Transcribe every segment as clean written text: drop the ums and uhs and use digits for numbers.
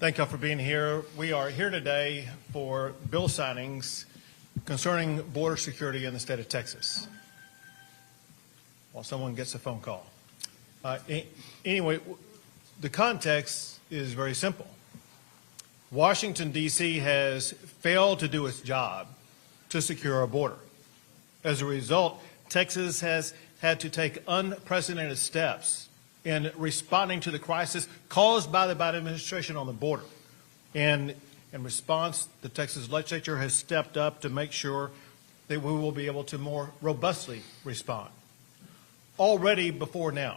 Thank y'all for being here. We are here today for bill signings concerning border security in the state of Texas. While someone gets a phone call. Anyway, the context is very simple. Washington, D.C. has failed to do its job to secure our border. As a result, Texas has had to take unprecedented steps in responding to the crisis caused by the Biden administration on the border. And in response, the Texas legislature has stepped up to make sure that we will be able to more robustly respond. Already before now,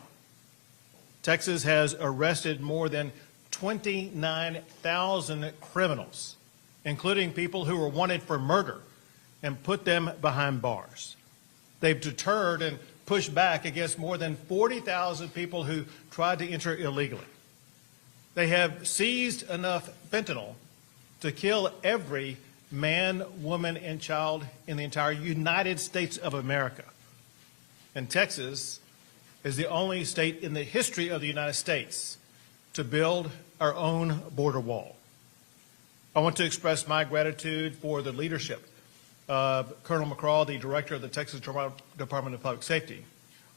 Texas has arrested more than 29,000 criminals, including people who were wanted for murder, and put them behind bars. They've deterred and pushed back against more than 40,000 people who tried to enter illegally. They have seized enough fentanyl to kill every man, woman, and child in the entire United States of America. And Texas is the only state in the history of the United States to build our own border wall. I want to express my gratitude for the leadership of Colonel McCraw, the director of the Texas Department of Public Safety,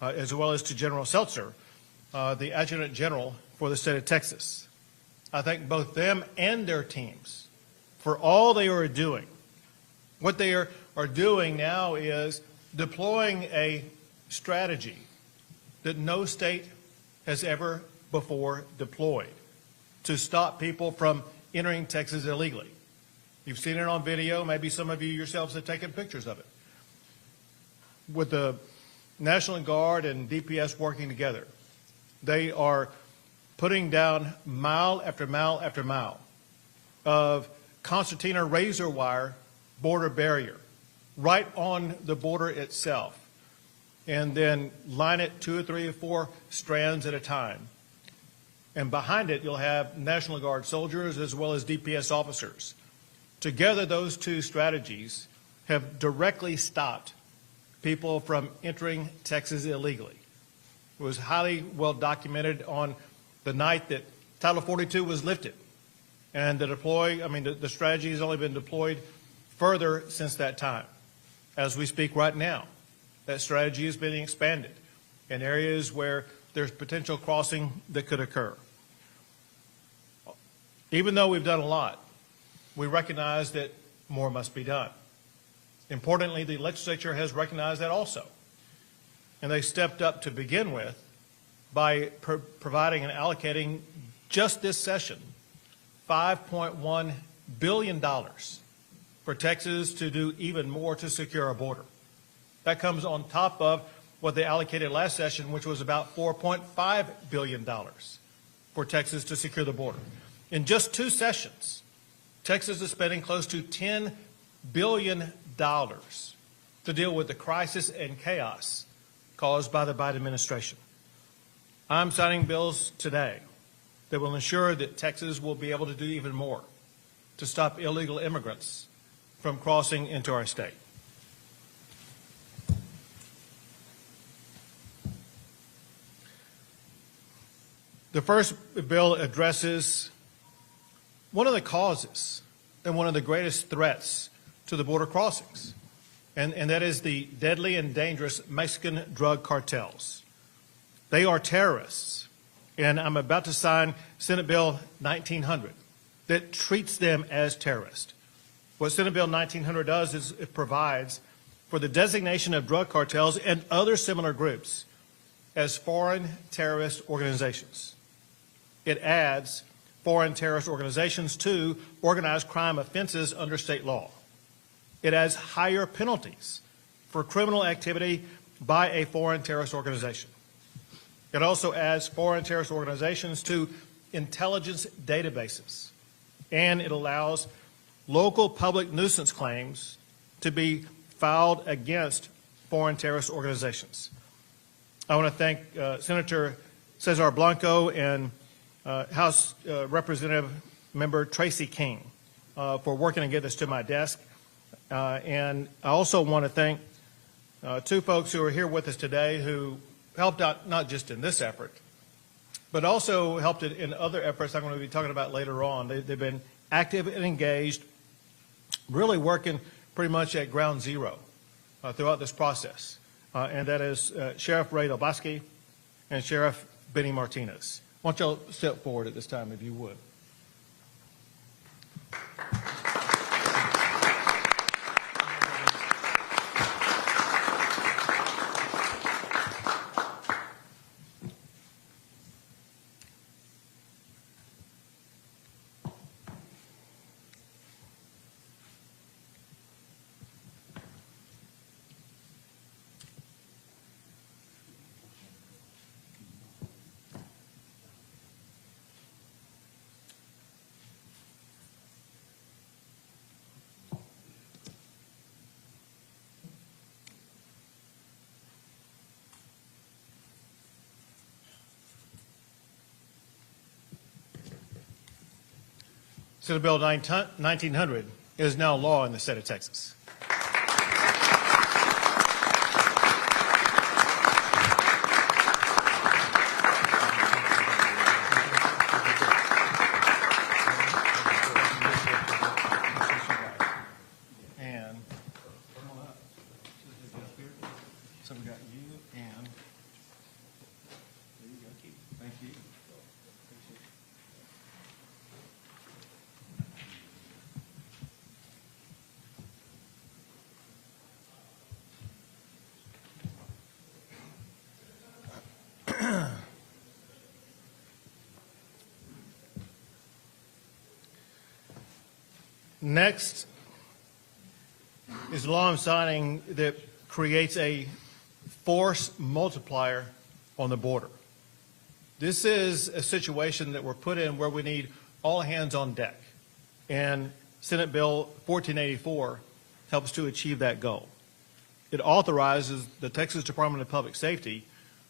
as well as to General Seltzer, the Adjutant General for the state of Texas. I thank both them and their teams for all they are doing. What they are doing now is deploying a strategy that no state has ever before deployed to stop people from entering Texas illegally. You've seen it on video. Maybe some of you yourselves have taken pictures of it. With the National Guard and DPS working together, they are putting down mile after mile after mile of concertina razor wire border barrier right on the border itself, and then line it 2 or 3 or 4 strands at a time. And behind it, you'll have National Guard soldiers as well as DPS officers. Together, those two strategies have directly stopped people from entering Texas illegally. It was highly well documented on the night that Title 42 was lifted. And the strategy has only been deployed further since that time. As we speak right now, that strategy is being expanded in areas where there's potential crossing that could occur. Even though we've done a lot, we recognize that more must be done. Importantly, the legislature has recognized that also. And they stepped up to begin with by providing and allocating just this session $5.1 billion for Texas to do even more to secure our border. That comes on top of what they allocated last session, which was about $4.5 billion for Texas to secure the border. In just 2 sessions, Texas is spending close to $10 billion to deal with the crisis and chaos caused by the Biden administration. I'm signing bills today that will ensure that Texas will be able to do even more to stop illegal immigrants from crossing into our state. The first bill addresses one of the causes and one of the greatest threats to the border crossings, and that is the deadly and dangerous Mexican drug cartels. They are terrorists, and I'm about to sign Senate Bill 1900 that treats them as terrorists. What Senate Bill 1900 does is it provides for the designation of drug cartels and other similar groups as foreign terrorist organizations. It adds foreign terrorist organizations to organized crime offenses under state law. It adds higher penalties for criminal activity by a foreign terrorist organization. It also adds foreign terrorist organizations to intelligence databases, and it allows local public nuisance claims to be filed against foreign terrorist organizations. I want to thank Senator Cesar Blanco and House Representative Member Tracy King for working to get this to my desk. And I also want to thank 2 folks who are here with us today who helped out not just in this effort, but also helped it in other efforts I'm going to be talking about later on. They've been active and engaged, really working pretty much at ground zero throughout this process, and that is Sheriff Ray Delbosky and Sheriff Benny Martinez. Why don't y'all step forward at this time, if you would. Senate Bill 1900 is now law in the state of Texas. And so we got you and there you go. Thank you. Next is the law I'm signing that creates a force multiplier on the border. This is a situation that we're put in where we need all hands on deck, and Senate Bill 1484 helps to achieve that goal. It authorizes the Texas Department of Public Safety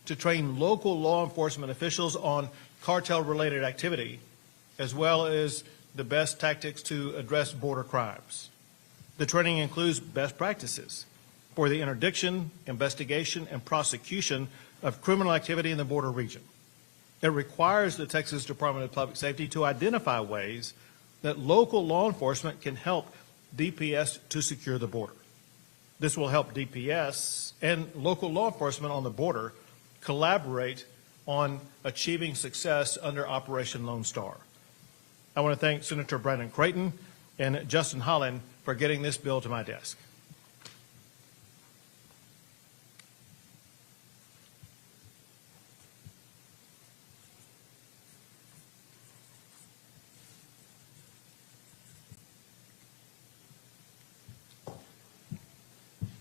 to train local law enforcement officials on cartel-related activity, as well as the best tactics to address border crimes. The training includes best practices for the interdiction, investigation, and prosecution of criminal activity in the border region. It requires the Texas Department of Public Safety to identify ways that local law enforcement can help DPS to secure the border. This will help DPS and local law enforcement on the border collaborate on achieving success under Operation Lone Star. I want to thank Senator Brandon Creighton and Justin Holland for getting this bill to my desk.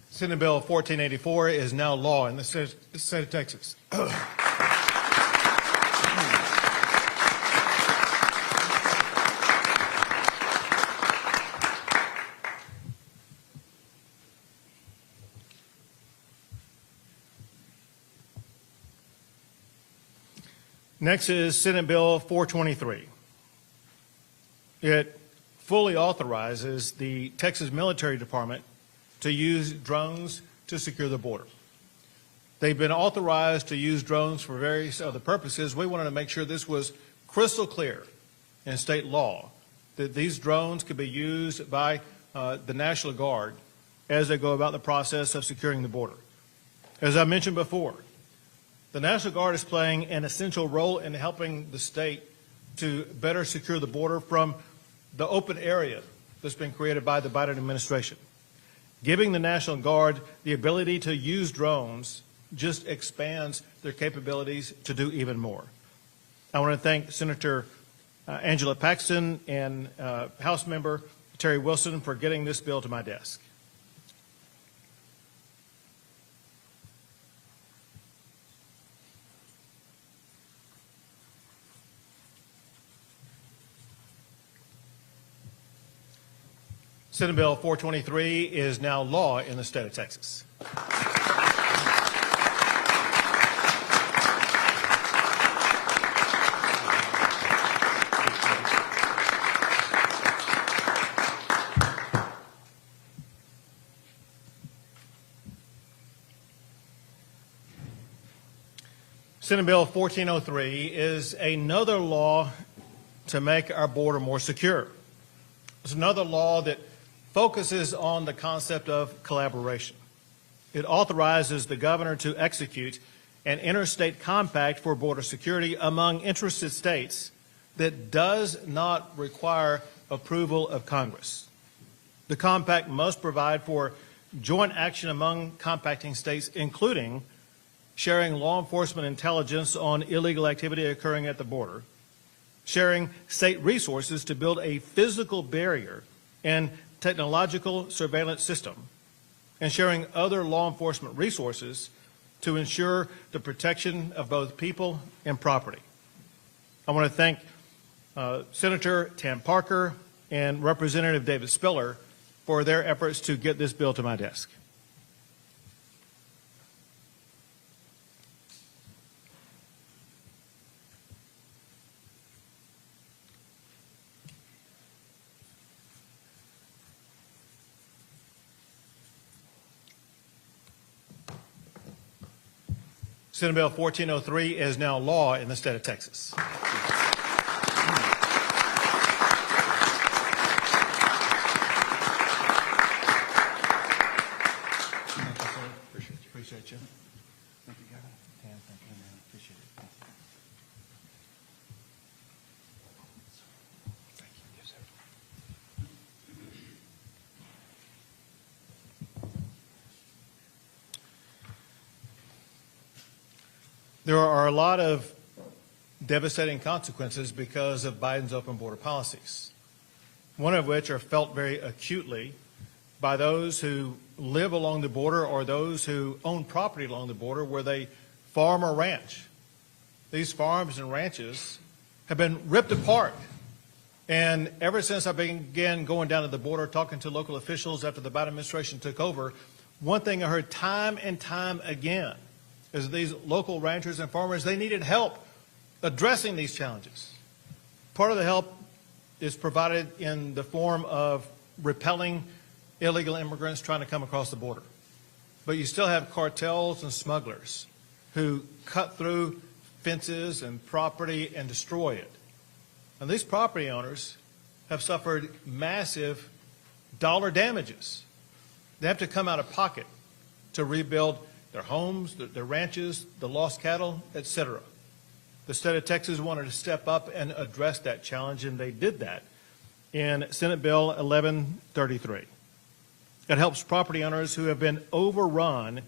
Senate Bill 1484 is now law in the state of Texas. Next is Senate Bill 423. It fully authorizes the Texas Military Department to use drones to secure the border. They've been authorized to use drones for various other purposes. We wanted to make sure this was crystal clear in state law, that these drones could be used by the National Guard as they go about the process of securing the border. As I mentioned before, the National Guard is playing an essential role in helping the state to better secure the border from the open area that's been created by the Biden administration. Giving the National Guard the ability to use drones just expands their capabilities to do even more. I want to thank Senator Angela Paxton and House Member Terry Wilson for getting this bill to my desk. Senate Bill 423 is now law in the state of Texas. Senate Bill 1403 is another law to make our border more secure. It's another law that focuses on the concept of collaboration. It authorizes the governor to execute an interstate compact for border security among interested states that does not require approval of Congress. The compact must provide for joint action among compacting states, including sharing law enforcement intelligence on illegal activity occurring at the border, sharing state resources to build a physical barrier and technological surveillance system, and sharing other law enforcement resources to ensure the protection of both people and property. I want to thank Senator Tam Parker and Representative David Spiller for their efforts to get this bill to my desk. Senate Bill 1403 is now law in the state of Texas. Appreciate you. Thank you, Governor. Tam, thank you, man. Appreciate it. Thank you. Yes, sir. There are a lot of devastating consequences because of Biden's open border policies, one of which are felt very acutely by those who live along the border or those who own property along the border where they farm or ranch. These farms and ranches have been ripped apart. And ever since I began going down to the border, talking to local officials after the Biden administration took over, one thing I heard time and time again is that these local ranchers and farmers, they needed help addressing these challenges. Part of the help is provided in the form of repelling illegal immigrants trying to come across the border. But you still have cartels and smugglers who cut through fences and property and destroy it. And these property owners have suffered massive dollar damages. They have to come out of pocket to rebuild their homes, their ranches, the lost cattle, etc. The state of Texas wanted to step up and address that challenge, and they did that in Senate Bill 1133. It helps property owners who have been overrun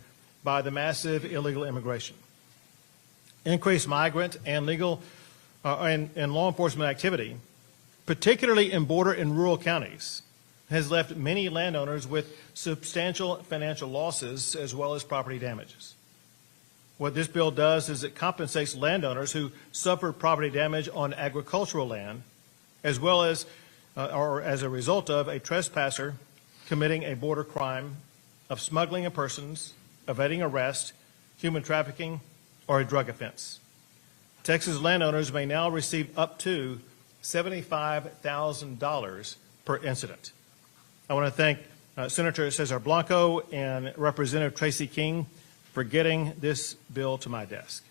by the massive illegal immigration. Increased migrant and legal and law enforcement activity, particularly in border and rural counties, has left many landowners with substantial financial losses as well as property damages. What this bill does is it compensates landowners who suffered property damage on agricultural land, as well as, or as a result of, a trespasser committing a border crime of smuggling of persons, evading arrest, human trafficking, or a drug offense. Texas landowners may now receive up to $75,000 per incident. I want to thank Senator Cesar Blanco and Representative Tracy King for getting this bill to my desk.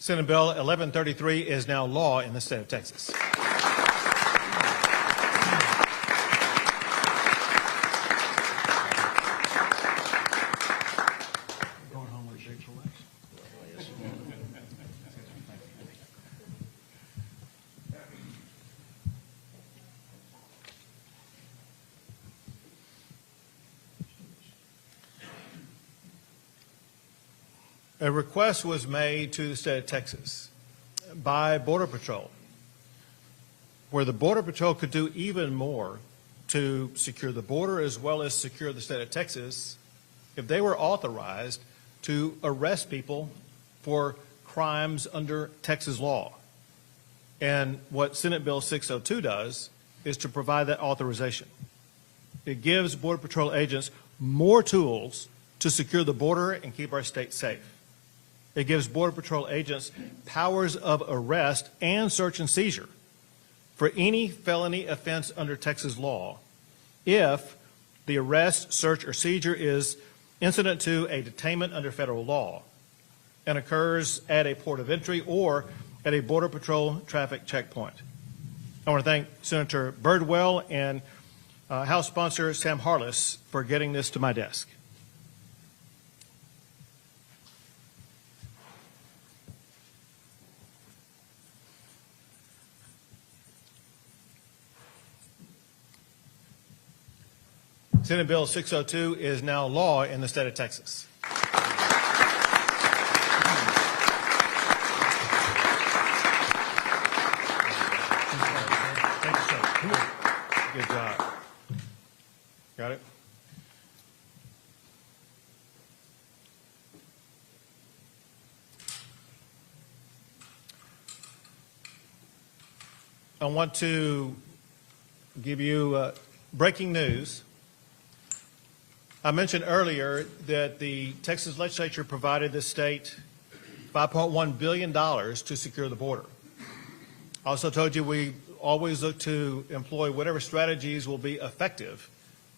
Senate Bill 1133 is now law in the state of Texas. A request was made to the state of Texas by Border Patrol, where the Border Patrol could do even more to secure the border as well as secure the state of Texas if they were authorized to arrest people for crimes under Texas law. And what Senate Bill 602 does is to provide that authorization. It gives Border Patrol agents more tools to secure the border and keep our state safe. It gives Border Patrol agents powers of arrest and search and seizure for any felony offense under Texas law if the arrest, search, or seizure is incident to a detainment under federal law and occurs at a port of entry or at a Border Patrol traffic checkpoint. I want to thank Senator Birdwell and House sponsor Sam Harless for getting this to my desk. Senate Bill 602 is now law in the state of Texas. Thank you, sir. Good job. Got it? I want to give you breaking news. I mentioned earlier that the Texas legislature provided the state $5.1 billion to secure the border. I also told you we always look to employ whatever strategies will be effective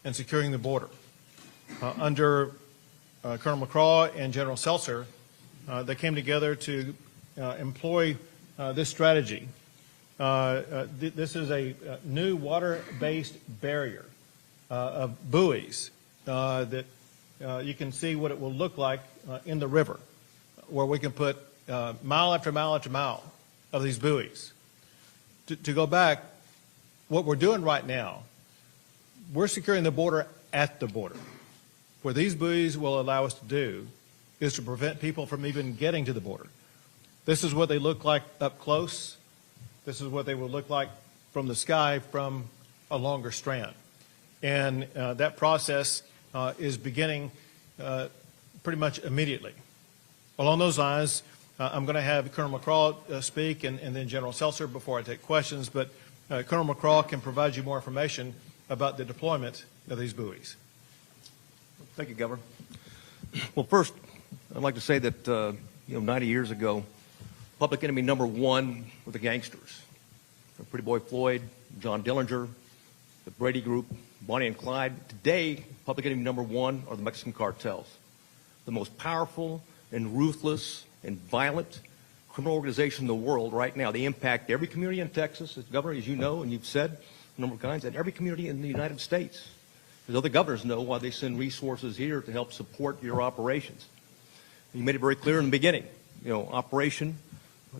in securing the border. Under Colonel McCraw and General Seltzer, they came together to employ this strategy. This is a new water-based barrier of buoys that you can see what it will look like in the river, where we can put mile after mile after mile of these buoys. To go back, what we're doing right now, we're securing the border at the border. What these buoys will allow us to do is to prevent people from even getting to the border. This is what they look like up close. This is what they will look like from the sky from a longer strand. And that process is beginning pretty much immediately. Along those lines, I'm going to have Colonel McCraw speak and then General Seltzer before I take questions, but Colonel McCraw can provide you more information about the deployment of these buoys. Thank you, Governor. Well, first, I'd like to say that 90 years ago, public enemy number one were the gangsters. Pretty Boy Floyd, John Dillinger, the Brady Group, Bonnie and Clyde. Today, public enemy number one are the Mexican cartels, the most powerful and ruthless and violent criminal organization in the world right now. They impact every community in Texas, as Governor, as you know, and you've said a number of times, and every community in the United States. As other governors know, why they send resources here to help support your operations. You made it very clear in the beginning, Operation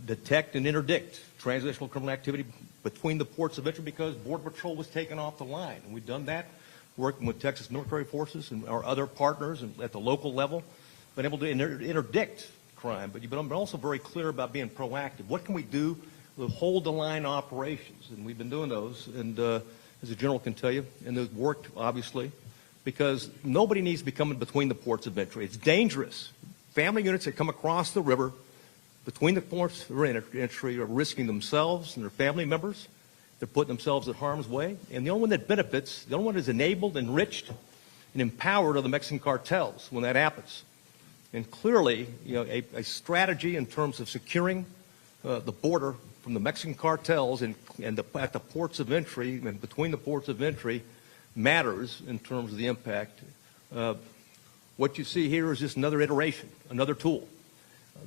Detect and Interdict transnational criminal activity between the ports of entry because Border Patrol was taken off the line. And we've done that working with Texas military forces and our other partners and at the local level, been able to interdict crime. But you've been also very clear about being proactive. What can we do with hold-the-line operations? And we've been doing those, and as the General can tell you, and those worked, obviously, because nobody needs to be coming between the ports of entry. It's dangerous. Family units that come across the river between the ports of entry are risking themselves and their family members. They're putting themselves at harm's way. And the only one that benefits, the only one that is enabled, enriched, and empowered are the Mexican cartels when that happens. And clearly, a strategy in terms of securing the border from the Mexican cartels and at the ports of entry and between the ports of entry matters in terms of the impact. What you see here is just another iteration, another tool.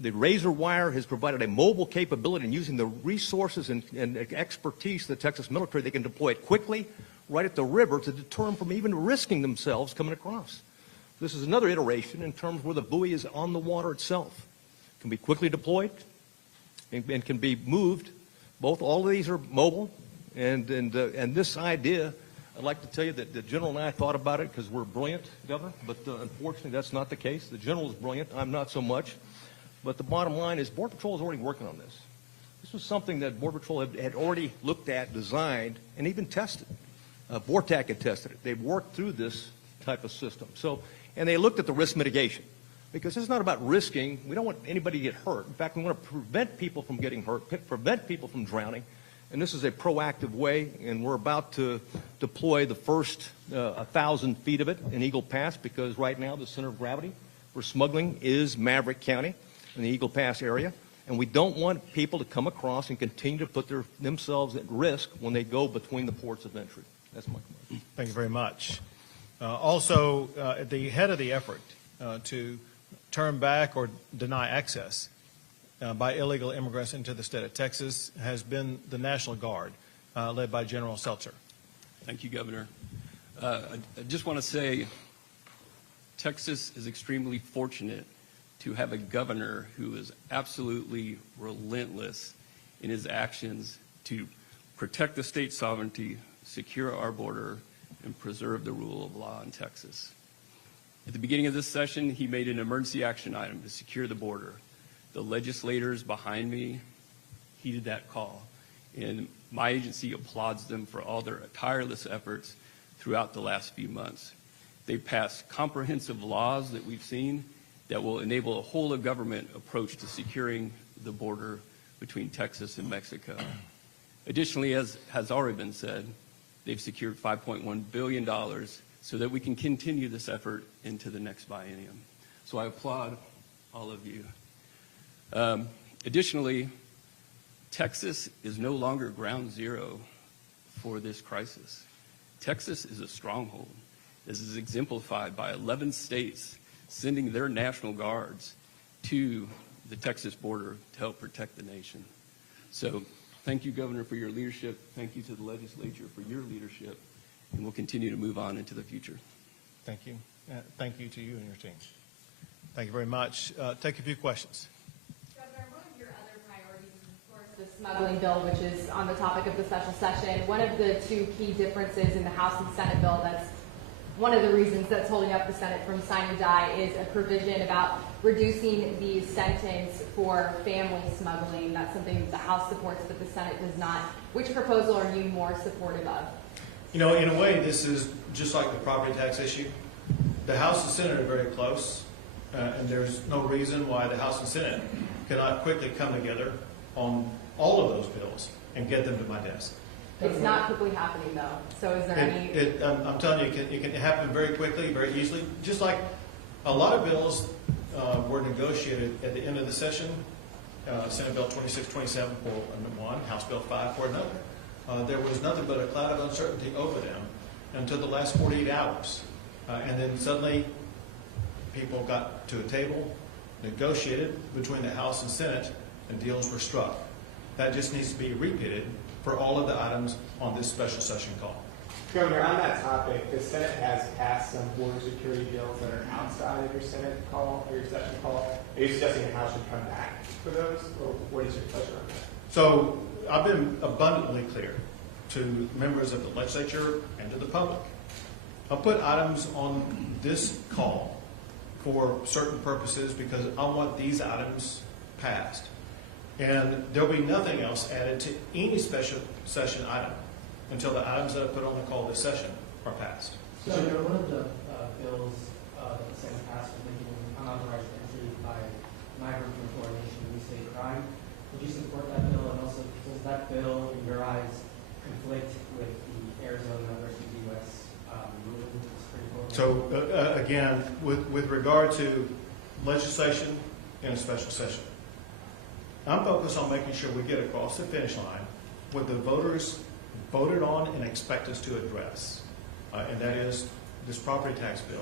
The razor wire has provided a mobile capability in using the resources and expertise of the Texas military. They can deploy it quickly right at the river to deter them from even risking themselves coming across. This is another iteration in terms where the buoy is on the water itself. It can be quickly deployed and can be moved. All of these are mobile, and this idea, I'd like to tell you that the General and I thought about it because we're brilliant, Governor, but unfortunately that's not the case. The General is brilliant. I'm not so much. But the bottom line is Border Patrol is already working on this. This was something that Border Patrol had already looked at, designed, and even tested. VORTAC had tested it. They've worked through this type of system. And they looked at the risk mitigation. Because it's not about risking. We don't want anybody to get hurt. In fact, we want to prevent people from getting hurt, prevent people from drowning. And this is a proactive way, and we're about to deploy the first 1,000 feet of it in Eagle Pass because right now the center of gravity for smuggling is Maverick County. in the Eagle Pass area, and we don't want people to come across and continue to put themselves at risk when they go between the ports of entry. That's my comment. Thank you very much. Also, at the head of the effort to turn back or deny access by illegal immigrants into the state of Texas has been the National Guard, led by General Seltzer. Thank you, Governor. I just want to say Texas is extremely fortunate to have a governor who is absolutely relentless in his actions to protect the state's sovereignty, secure our border, and preserve the rule of law in Texas. At the beginning of this session, he made an emergency action item to secure the border. The legislators behind me heeded that call, and my agency applauds them for all their tireless efforts throughout the last few months. They've passed comprehensive laws that we've seen that will enable a whole-of-government approach to securing the border between Texas and Mexico. Additionally, as has already been said, they've secured $5.1 billion so that we can continue this effort into the next biennium. So I applaud all of you. Additionally, Texas is no longer ground zero for this crisis. Texas is a stronghold. This is exemplified by 11 states sending their National Guards to the Texas border to help protect the nation. So thank you, Governor, for your leadership. Thank you to the legislature for your leadership, and we'll continue to move on into the future. Thank you. Thank you to you and your team. Thank you very much. Take a few questions. Governor, one of your other priorities is, of course, the smuggling bill, which is on the topic of the special session. One of the two key differences in the House and Senate bill that's one of the reasons that's holding up the Senate from signing die is a provision about reducing the sentence for family smuggling. That's something that the House supports, but the Senate does not. Which proposal are you more supportive of? You know, in a way, this is just like the property tax issue. The House and Senate are very close, and there's no reason why the House and Senate cannot quickly come together on all of those bills and get them to my desk. It's not quickly happening, though. So is there any... I'm telling you, it can happen very quickly, very easily. Just like a lot of bills were negotiated at the end of the session. Senate Bill 2627 for one, House Bill 5 for another. There was nothing but a cloud of uncertainty over them until the last 48 hours. And then suddenly people got to a table, negotiated between the House and Senate, and deals were struck. That just needs to be repeated for all of the items on this special session call. Governor, on that topic, the Senate has passed some border security bills that are outside of your Senate call or your session call. Are you suggesting the House should come back for those, or what is your pleasure on that? So I've been abundantly clear to members of the legislature and to the public. I'll put items on this call for certain purposes because I want these items passed. And there'll be nothing else added to any special session item until the items that I put on the call this session are passed. So one of the bills that the Senate passed was making unauthorized entry by migrant from foreign nation to state crime. Would you support that bill? And also, does that bill, in your eyes, conflict with the Arizona versus U.S. ruling of the Supreme Court? So again, with regard to legislation in a special session, I'm focused on making sure we get across the finish line what the voters voted on and expect us to address, and that is this property tax bill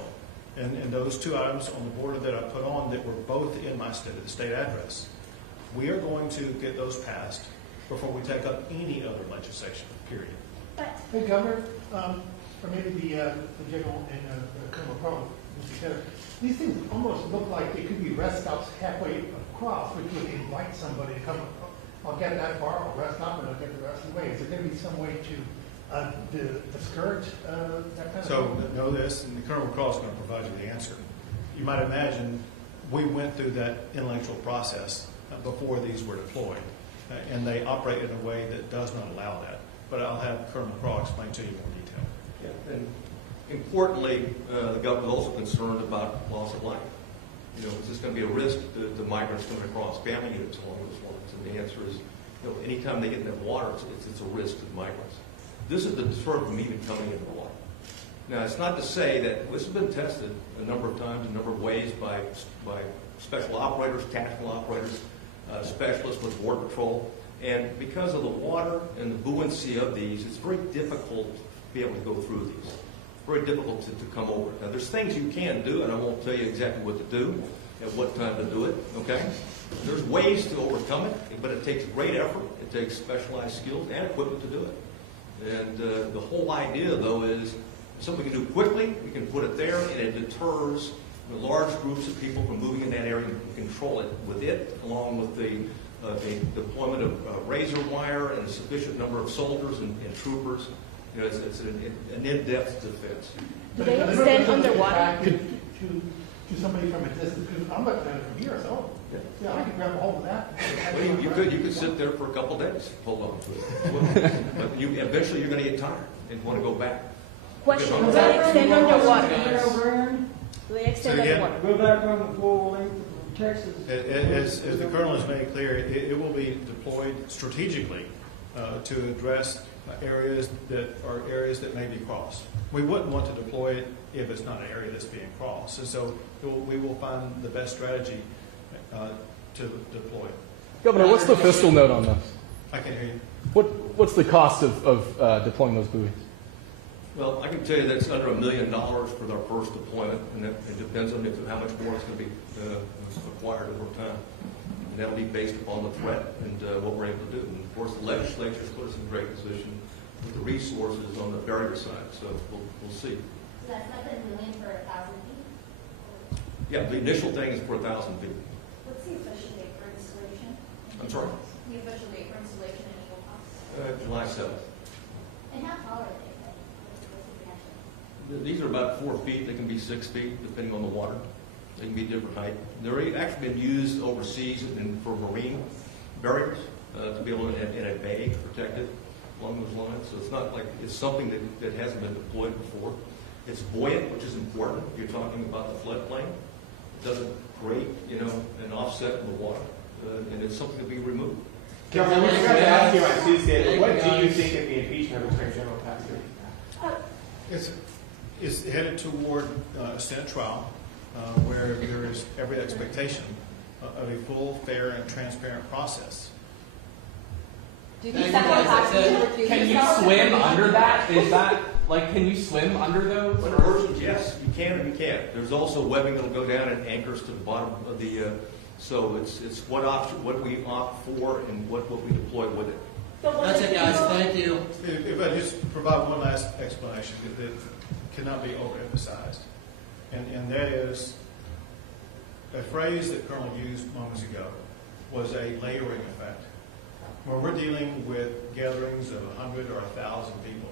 and those two items on the border that I put on that were both in my state address. We are going to get those passed before we take up any other legislation, period. Hey, Governor, or maybe the General and Colonel Crone, Mr. Taylor, these things almost look like they could be rest stops halfway across, which would invite somebody to come. I'll get that far, I'll rest stop, and I'll get the rest of the way. Is there going to be some way to discourage that kind of So thing? know this, and Colonel Cross is going to provide you the answer. You might imagine we went through that intellectual process before these were deployed, and they operate in a way that does not allow that. But I'll have Colonel Cross explain to you more detail. Yeah, and importantly, the government is also concerned about loss of life. You know, is this going to be a risk to migrants coming across, family units along those lines? And the answer is, you know, anytime they get in that water, it's a risk to the migrants. This is the deterrent from even coming in the water. Now, it's not to say that this has been tested a number of times, a number of ways by special operators, tactical operators, specialists with Border Patrol. And because of the water and the buoyancy of these, it's very difficult to be able to go through these. Very difficult to come over. Now, there's things you can do, and I won't tell you exactly what to do, at what time to do it, okay? There's ways to overcome it, but it takes great effort. It takes specialized skills and equipment to do it. And the whole idea, though, is something we can do quickly, we can put it there, and it deters large groups of people from moving in that area and control it. With it, along with the deployment of razor wire and a sufficient number of soldiers and troopers, you know, it's an in-depth defense. Do they extend underwater? To somebody from a distance, because I'm looking at it from here, so, yeah, I could grab a hold of that. Well, you could sit there for a couple of days, hold on to it. But eventually you're going to get tired and want to go back. Question, do they extend underwater? Do they extend So again, underwater? Go back on the full length of Texas. As the Colonel has made clear, it will be deployed strategically to address areas that may be crossed. We wouldn't want to deploy it if it's not an area that's being crossed. And so we will find the best strategy to deploy. Governor, what's the fiscal note on this? I can hear you. What's the cost of deploying those buoys? Well, I can tell you that it's under $1 million for our first deployment, and it depends on how much more is going to be acquired over time. And that'll be based upon the threat and what we're able to do. And of course, the legislature's put us in a great position with the resources on the barrier side, so we'll see. So that's not $1 million for 1,000 feet? Yeah, the initial thing is for 1,000 feet. What's the official date for installation? I'm sorry? The official date for installation and initial cost? July 7th. And how tall are they? These are about 4 feet. They can be 6 feet, depending on the water. They can be different height. They're actually been used overseas and for marine barriers to be able to, in a bay, protect it along those lines. So it's not like it's something that hasn't been deployed before. It's buoyant, which is important. You're talking about the floodplain. It doesn't break, and offset in the water. And it's something to be removed. Governor, we're going to ask you on Tuesday, what do you think of the impeachment of Attorney General Patrick? It's headed toward a Senate trial where there is every expectation of a full, fair, and transparent process. Do these separate packages? Can you swim under that? Is that, can you swim under those? Under versions, yes, you can and you can't. There's also webbing that'll go down and anchors to the bottom of the, so it's what option, what we opt for and what we deploy with it. That's it, guys. Thank you. If I just provide one last explanation that cannot be overemphasized, and that is a phrase that Colonel used moments ago was a layering effect. When we're dealing with gatherings of 100 or 1,000 people,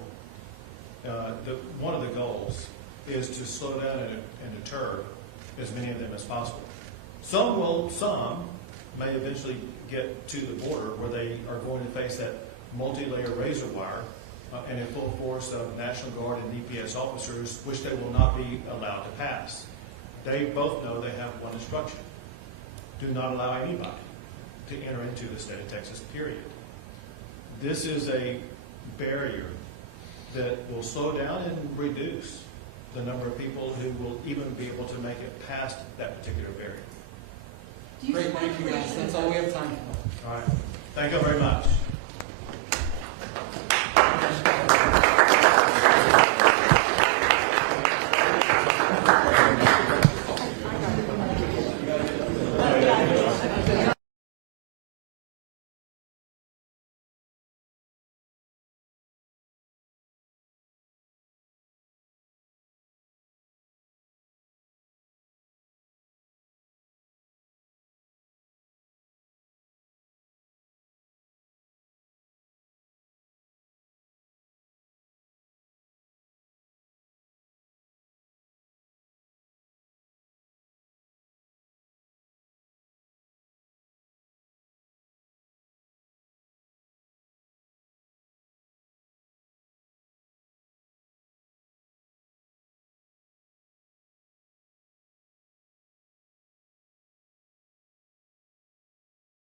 one of the goals is to slow down and deter as many of them as possible. Some may eventually get to the border where they are going to face that multi-layer razor wire and a full force of National Guard and DPS officers, which they will not be allowed to pass. They both know they have one instruction: do not allow anybody to enter into the state of Texas, period. This is a barrier that will slow down and reduce the number of people who will even be able to make it past that particular barrier. Great, thank you, guys. That's all we have time for. All right. Thank you very much.